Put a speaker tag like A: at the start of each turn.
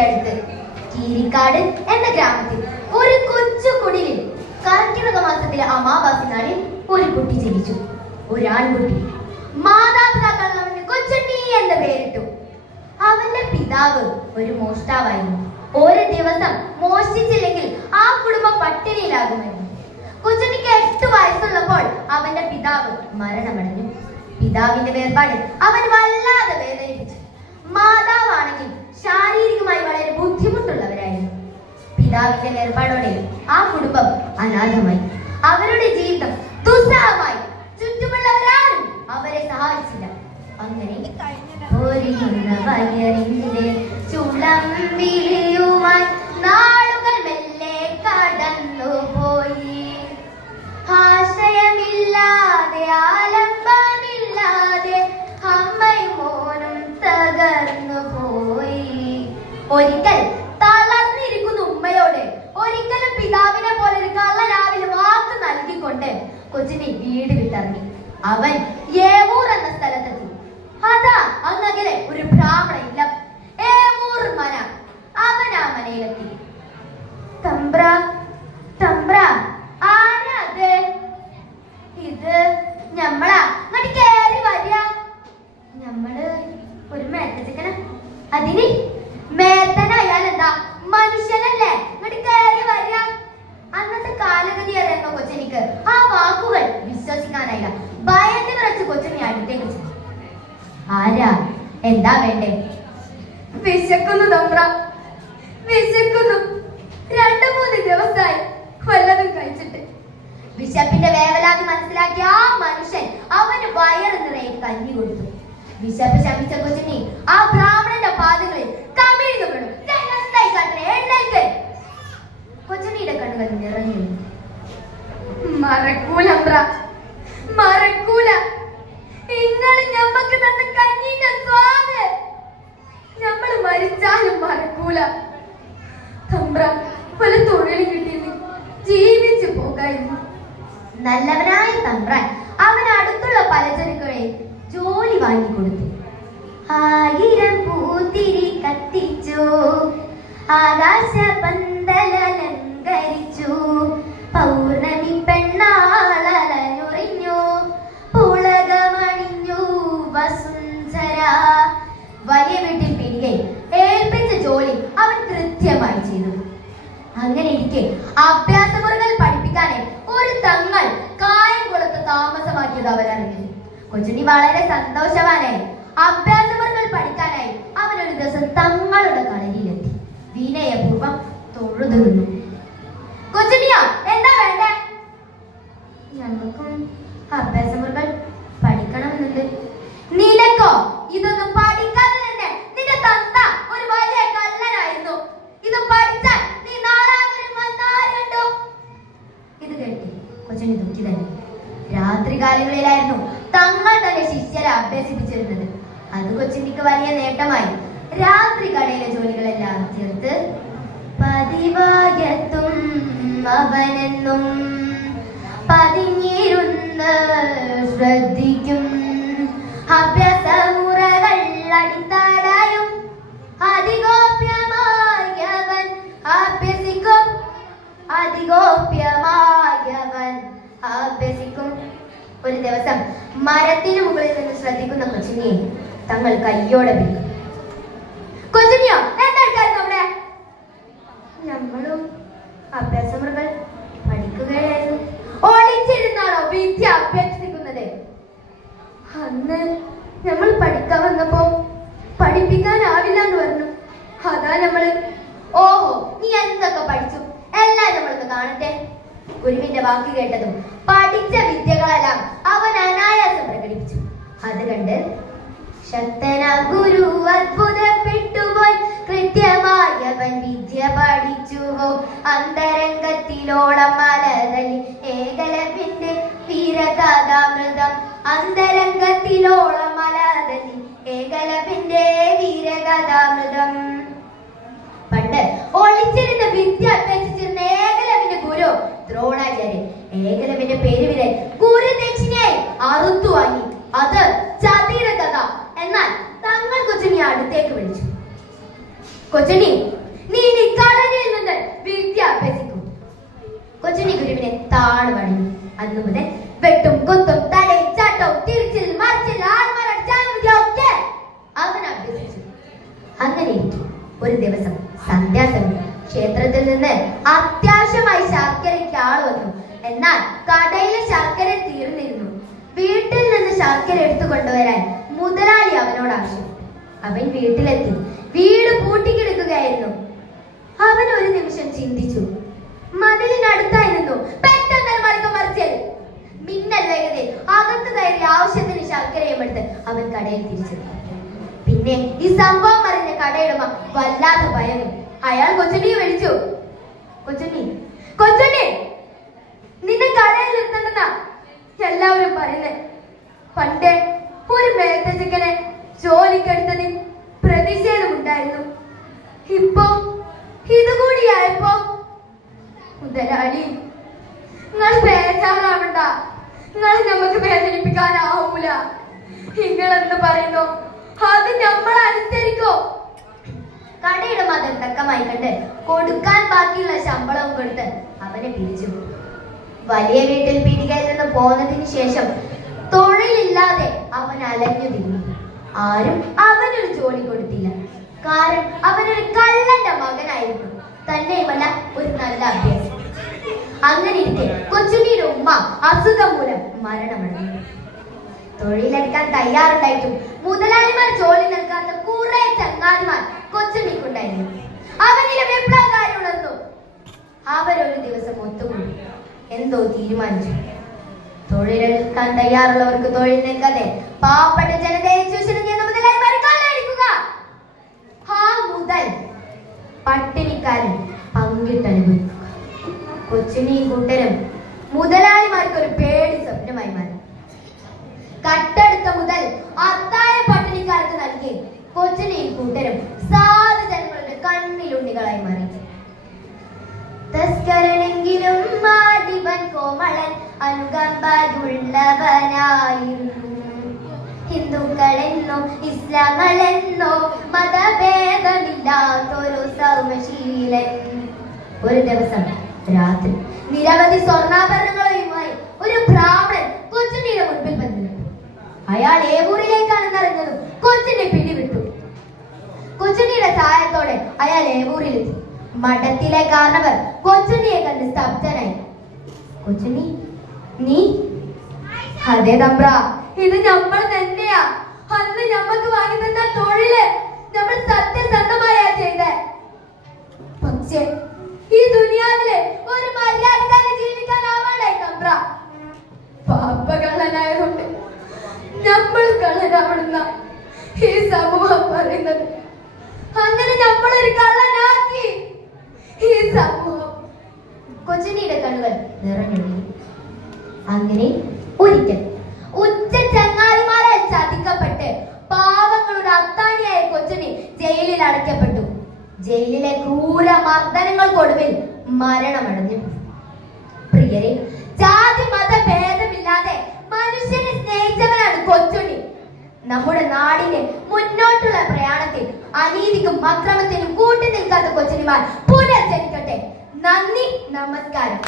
A: അടുത്ത് കീരിക്കാട് എന്ന ഗ്രാമത്തിൽ ഒരു കൊച്ചു കുടിലിൽ കർക്കിടക മാസത്തിലെ അമാവാസി നാളിൽ ഒരു കുട്ടി ജനിച്ചു. ഒരു ആൺകുട്ടി മാതാപിതാക്കൾ അവന് കൊച്ചുണ്ണി എന്ന് പേരിട്ടു. അവന്റെ പിതാവ് ഒരു മോഷ്ടാവായിരുന്നു. ഒരു ദിവസം മോഷ്ടിച്ചില്ലെങ്കിൽ ആ കുടുംബം പട്ടിണിയിലാകുമായിരുന്നു കൊച്ചുണ്ണിക്ക് എട്ട് വയസ്സുള്ളപ്പോൾ അവന്റെ പിതാവ് മരണമടഞ്ഞു. പിതാവിന്റെ വേർപാട് അവൻ വല്ലാതെ വേദനിപ്പിച്ചു. മാതാവാണെങ്കിൽ ശാരീരികമായി വളരെ ബുദ്ധിമുട്ടുള്ളവരായിരുന്നു. പിതാവിന്റെ വേർപാടോടെ ആ കുടുംബം അനാഥമായി. അവരുടെ ജീവിതം ദുസ്സഹമായി. ചുറ്റുമുള്ളവരാരും അവരെ സഹായിച്ചില്ല. അങ്ങനെ ഒരു ചുളം നൽകിക്കൊണ്ട് കൊച്ചിനെ വീട് വിട്ടിറങ്ങി. അവൻ ഏവൂർ എന്ന സ്ഥലത്തെത്തി. അതാ അങ്ങകലെ ഒരു ബ്രാഹ്മണ ഇല്ലം ഏവൂർ മന അവൻ ആ മനയിലെത്തി തമ്പ്ര തമ്പ്ര ആരാ അത് ഇത് ഞമ്മളാ ഇങ്ങോട്ട് കേറി വരിക ഞമ്മൾ ഒരു മേത്തച്ചക്കന അതിന് മേത്തനായാൽ എന്താ മനുഷ്യനല്ലേ ഇങ്ങോട്ട് കേറി വരിക അന്നത്തെ കാലഗതി അറിയാമോ കൊച്ചനിക്ക് ആ വാക്കുകൾ വിശ്വസിക്കാനായില്ല ഭയന്ന് വിറച്ച് കൊച്ചനെ അടുത്തേക്ക് ചെന്നു. ആരാ? എന്താ വേണ്ടേ? വിശക്കുന്നു തമ്പ്ര വിശക്കുന്നു. രണ്ടു മൂന്ന് ദിവസമായി വല്ലതും കഴിച്ചിട്ട്. വിശപ്പിന്റെ വേവലാതി മനസ്സിലാക്കിയ ആ മനുഷ്യൻ അവന് വയറ് നിറയെ കഞ്ഞി കൊടുത്തു. വിശപ്പ് ശമിച്ച കൊച്ചിനെ ആ ബ്രാഹ്മണന്റെ പാദങ്ങളിൽ കമിഴ്ന്നു വീണു. "ഞാൻ എന്തായി കാട്ടണേ? എഴുന്നേൽക്ക്!" കൊച്ചിനിയുടെ കണ്ണുകൾ നിറഞ്ഞു മറക്കൂല മറക്കൂല. നിങ്ങൾ ഞമ്മക്ക് തന്ന കഞ്ഞീന്റെ സ്വാദ്. നമ്മൾ മരിച്ചാലും മറക്കൂല. തമ്പ്ര പല തൊഴിൽ കിട്ടിയത് ജീവിച്ചു പോകായിരുന്നു. നല്ലവനായ തമ്പ്രാൻ അവൻ അടുത്തുള്ള പലചരക്കുകളെ ജോലി വാങ്ങിക്കൊടുത്തു ആയിരം പൂത്തിരി കത്തിച്ചോ. ആകാശ പന്തലലങ്കരിച്ചു കൃത്യമായി ചെയ്തു അങ്ങനെ ഇരിക്കെ അഭ്യാസമുറകൾ പഠിപ്പിക്കാനെ ഒരു തങ്ങൾ കായംകുളത്ത് താമസമാക്കിയത് അവരറിഞ്ഞു കൊച്ചുണ്ണി വളരെ സന്തോഷവാനായി അഭ്യാസമുറകൾ പഠിക്കാനായി അവൻ ഒരു ദിവസം തങ്ങളുടെ കളരിയിലെത്തി വിനയപൂർവം തൊഴുതു നിന്നു എന്താ വേണ്ടേ? ഞങ്ങൾക്കും അഭ്യാസമുറകൾ പഠിക്കണമെന്നുണ്ട് നിനക്കോ ഇതൊന്നും പഠിക്കാതെ തന്നെ നിന്റെ തന്ത ഒരു വലിയ കള്ളനായിരുന്നു ഇത് പഠിച്ചാൽ നീ നാളാകരം വന്നാരുണ്ടോ ഇത് കേട്ടി കൊച്ചിന് ദുഃഖി തന്നെ രാത്രി കാലങ്ങളിലായിരുന്നു തങ്ങൾ തന്നെ ശിഷ്യരെ അഭ്യസിപ്പിച്ചിരുന്നത്. അത് കൊച്ചിനിക്ക് വലിയ നേട്ടമായി. രാത്രി കടയിലെ ജോലികളെല്ലാം തീർത്ത് പതിവാകത്തും അവനെന്നും പതിഞ്ഞിരുന്ന് ശ്രദ്ധിക്കും ഒരു ദിവസം മരത്തിന് മുകളിൽ നിന്ന് ശ്രദ്ധിക്കുന്ന കൊച്ചിനെ തങ്ങൾ കയ്യോടെ പിടിക്കും. കൊച്ചിനിയോ എന്തായിരുന്നു അവിടെ നമ്മളും അഭ്യാസമൃഗൾ പഠിക്കുകയായിരുന്നു. ഓടിച്ചിരുന്നാണോ വിദ്യ അഭ്യർത്ഥിക്കുന്നത് അന്ന് നമ്മൾ പഠിക്കാൻ വന്നപ്പോ പഠിപ്പിക്കാനാവില്ല എന്ന് പറഞ്ഞു. അതാ നമ്മൾ ഓഹോ നീ എന്തൊക്കെ പഠിച്ചു? എല്ലാം നമ്മളൊന്ന് കാണട്ടെ. ഗുരുവിന്റെ വാക്ക് കേട്ടതും പഠിച്ച വിദ്യകളെല്ലാം അവൻ അനായാസം പ്രകടിപ്പിച്ചു. അത് കണ്ട് ശക്തന ഗുരു അത്ഭുതപ്പെട്ടുപോയി. കൃത്യമായി അവൻ വിദ്യ പഠിച്ചുവോ അന്തരംഗത്തിലോളം മലതലി ഏകലവിന്റെ വീരകഥാമൃതം അന്തരംഗത്തിലോളം മലതലി ഏകലവിന്റെ വീരകഥാമൃതം പണ്ട് ഒളിച്ചിരുന്ന വിദ്യ അഭ്യസിച്ചിരുന്ന ഏകലവിന്റെ ഗുരു ദ്രോണാചാര്യൻ ഏകലവിന്റെ പേര് വിരൽ ഗുരുദക്ഷിണയായി അറുത്തു വാങ്ങി അത് ചതിയുടെ കഥ എന്നാൽ തങ്ങൾ കൊച്ചിനെ അടുത്തേക്ക് വിളിച്ചു കൊച്ചുണ്ണി നീ ഇനി നിന്ന് വിദ്യ അഭ്യസിക്കും. കൊച്ചുണ്ണി ഗുരുവിനെ താണു പണിഞ്ഞു അന്നു മുതൽ വെട്ടും കൊത്തും തലയും ചാട്ടവും തിരിച്ചിൽ മറിച്ചിൽ ചാനവിദ്യ അവൻ അഭ്യസിച്ചു. അങ്ങനെ ഒരു ദിവസം സന്ധ്യാസമയം ക്ഷേത്രത്തിൽ നിന്ന് അത്യാവശ്യമായി ശർക്കരയ്ക്ക് ആൾ വന്നു. എന്നാൽ കടയിലെ ശർക്കര തീർന്നിരുന്നു. വീട്ടിൽ നിന്ന് ശർക്കര എടുത്തു കൊണ്ടുവരാൻ മുതലാളി അവനോട് ആവശ്യപ്പെട്ടു. അവൻ വീട്ടിലെത്തി. വീട് പൂട്ടിക്കിടക്കുകയായിരുന്നു. അവൻ ഒരു നിമിഷം ചിന്തിച്ചു. മതിലിനടുത്തായിരുന്നു പെട്ടെന്ന് മണിക്ക് മറിച്ചത് മിന്നൽ വേഗതയിൽ അകത്ത് കയറി ആവശ്യത്തിന് ശർക്കരയും എടുത്ത് അവൻ കടയിൽ തിരിച്ചു. പിന്നെ ഈ സംഭവം അറിഞ്ഞ കടയുടമ വല്ലാതെ ഭയന്നു അയാൾ കൊച്ചുണ്ണിയെ വിളിച്ചു. കൊച്ചുണ്ണി കൊച്ചുണ്ണി നിന്നെ കടയിൽ നിർത്തണ്ടെന്നാ എല്ലാവരും പറയുന്നേ. പണ്ടേ ഒരു മേത്തച്ചക്കനെ ജോലിക്കെടുത്തതിൽ പ്രതിഷേധമുണ്ടായിരുന്നു ഇപ്പൊ ഇതുകൂടിയായപ്പോ മുതലാളി നിങ്ങൾ ബേജാറാവണ്ട നിങ്ങൾ നമുക്ക് വേദനിപ്പിക്കാനാവൂല നിങ്ങൾ എന്ന് പറയുന്നു? അത് നമ്മൾ അനുസരിക്കോ? കടയുടെ മതം തക്കമായി കണ്ട് കൊടുക്കാൻ ബാക്കിയുള്ള ശമ്പളവും കൊടുത്ത് അവനെ പിരിച്ചു. വലിയ വീട്ടിൽ പീടികയിൽ നിന്ന് പോന്നതിന് ശേഷം തൊഴിലില്ലാതെ അവൻ അലഞ്ഞു തിന്നു. ആരും അവനൊരു ജോലി കൊടുത്തില്ല. കാരണം അവനൊരു കള്ളന്റെ മകനായിരുന്നു. തന്നെയുമല്ല ഒരു നല്ല അഭ്യാസം. അങ്ങനെ ഇരിക്കെ കൊച്ചുണ്ണിയുടെ ഉമ്മ അസുഖം മൂലം മരണമടഞ്ഞു. തൊഴിലെടുക്കാൻ തയ്യാറുണ്ടായിട്ടും മുതലാളിമാർ ജോലി നൽകാത്ത കുറെ ചങ്ങാതിമാർ കൊച്ചുണ്ണിക്കുണ്ടായിരുന്നു അവനിലെ വിപ്ലവകാരി ഉണർന്നു? അവരൊരു ദിവസം ഒത്തുകൂടി. എന്തോ തീരുമാനിച്ചു. തൊഴിലെടുക്കാൻ തയ്യാറുള്ളവർക്ക് തൊഴിൽ നൽകാതെ പാവപ്പെട്ട ജനതയെ ചൂഷണം കൊച്ചുണ്ണിയും കുട്ടനും മുതലാളിമാർക്ക് ഒരു പേടി സ്വപ്നമായി മാറി. കട്ടെടുത്ത മുതൽ അത്തായ പട്ടിണിക്കാർക്ക് നൽകി കൊച്ചിനെയും കൂട്ടരും സാധു ജനങ്ങളുടെ കണ്ണിലുണ്ണികളായി മാറി. തസ്കരനെങ്കിലും മാധിപൻ കോമളൻ അനുകമ്പുള്ളവനായിരുന്നു ഹിന്ദുക്കളെന്നോ ഇസ്ലാങ്ങളെന്നോ മതഭേദമില്ലാത്തൊരു സൗമശീലൻ ഒരു ദിവസം രാത്രി നിരവധി സ്വർണാഭരണങ്ങളുമായി ഒരു ബ്രാഹ്മണൻ കൊച്ചിന്റെ മുൻപിൽ വന്നു അയാൾ ഏവൂരിലേക്കാണെന്ന് അറിഞ്ഞതും കൊച്ചിന്റെ പിടിവിട്ടു. കൊച്ചുണ്ണിയുടെ സഹായത്തോടെ അയാൾ ഏവൂരിലെത്തി. മഠത്തിലെ കാരണവർ കൊച്ചുണ്ണിയെ കണ്ട് സ്തബ്ധനായി. കൊച്ചുണ്ണി നീ? അതെ തമ്പ്ര ഇത് നമ്മൾ തന്നെയാ. അന്ന് ഞമ്മക്ക് വാങ്ങി തന്ന തൊഴിൽ നമ്മൾ സത്യസന്ധമായ ചെയ്തേ. പക്ഷേ ഈ ദുനിയാവിലെ ഒരു മര്യാദക്കാരെ ജീവിക്കാനാവാണ്ടായി തമ്പ്ര പാപ്പ കള്ളനായതുകൊണ്ട് നമ്മൾ കള്ളനാവണമെന്ന ഈ സമൂഹം പറയുന്നത് അങ്ങനെ നമ്മളൊരു കള്ളനാക്കി ഈ സമൂഹം കൊച്ചിനിയുടെ കണ്ണുകൾ നിറഞ്ഞൊഴുകി അങ്ങനെ ഒരിക്കൽ ഉച്ച ചങ്ങാതിമാരെ ചതിക്കപ്പെട്ട് പാവങ്ങളുടെ അത്താണിയായ കൊച്ചിനെ ജയിലിൽ അടയ്ക്കപ്പെട്ടു. ജയിലിലെ ക്രൂര മർദ്ദനങ്ങൾക്കൊടുവിൽ മരണമടഞ്ഞു. പ്രിയരെ ജാതി മത ഭേദമില്ലാതെ മനുഷ്യനെ സ്നേഹിച്ചവനാണ് കൊച്ചുണ്ണി. നമ്മുടെ നാടിന്റെ മുന്നോട്ടുള്ള പ്രയാണത്തിൽ അനീതിക്കും അക്രമത്തിനും കൂട്ടി നിൽക്കാത്ത കൊച്ചുണിമാർ പുനർജനിക്കട്ടെ. നന്ദി നമസ്കാരം.